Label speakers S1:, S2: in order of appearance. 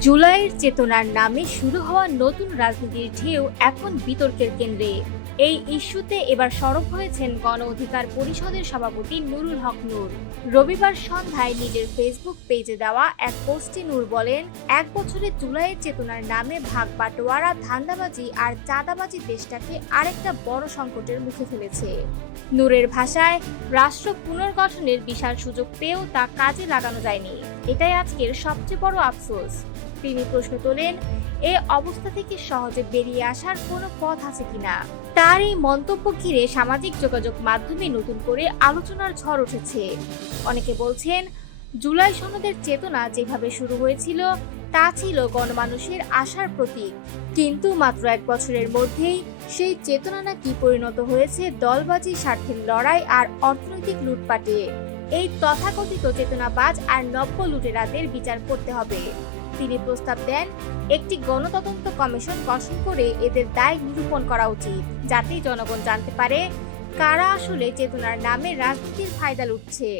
S1: জুলাইয়ের চেতনার নামে শুরু হওয়া নতুন রাজনীতির ঢেউ এখন বিতর্কের কেন্দ্রে। এই ইস্যুতে এবার সরব হয়েছেন গণ অধিকার পরিষদের সভাপতি নুরুল হক নূর। রবিবার সন্ধ্যায় নিজের ফেসবুক পেজে দেওয়া এক পোস্টে নূর বলেন, এক বছরে জুলাইয়ের চেতনার নামে ভাগ বাটোয়ারা, ধান্দাবাজি আর চাঁদাবাজি দেশটাকে আরেকটা বড় সংকটের মুখে ফেলেছে। নূরের ভাষায়, রাষ্ট্র পুনর্গঠনের বিশাল সুযোগ পেয়েও তা কাজে লাগানো যায়নি। এটাই আজকের সবচেয়ে বড় আফসোস। তিনি প্রশ্ন তোলেন, এ অবস্থা থেকে সহজে বেরিয়ে আসার কোনো পথ আছে কিনা? তার এই মন্তব্য ঘিরে সামাজিক যোগাযোগ মাধ্যমে নতুন করে আলোচনার ঝড় উঠেছে। অনেকে বলছেন, জুলাই সনদের চেতনা যেভাবে শুরু হয়েছিল, তা ছিল গণমানুষের আশার প্রতীক। কিন্তু মাত্র এক বছরের মধ্যেই সেই চেতনা নাকি পরিণত হয়েছে দলবাজি স্বার্থের লড়াই আর অর্থনৈতিক লুটপাটে। এই তথাকথিত চেতনাবাজ আর নব্য লুটেরাদের বিচার করতে হবে। তিনি প্রস্তাব দেন, একটি গণতদন্ত কমিশন গঠন করে এদের দায় নিরূপণ করা উচিত, যাতে জনগণ জানতে পারে কারা আসলে চেতনার নামে রাজনীতির ফায়দা লুটছে।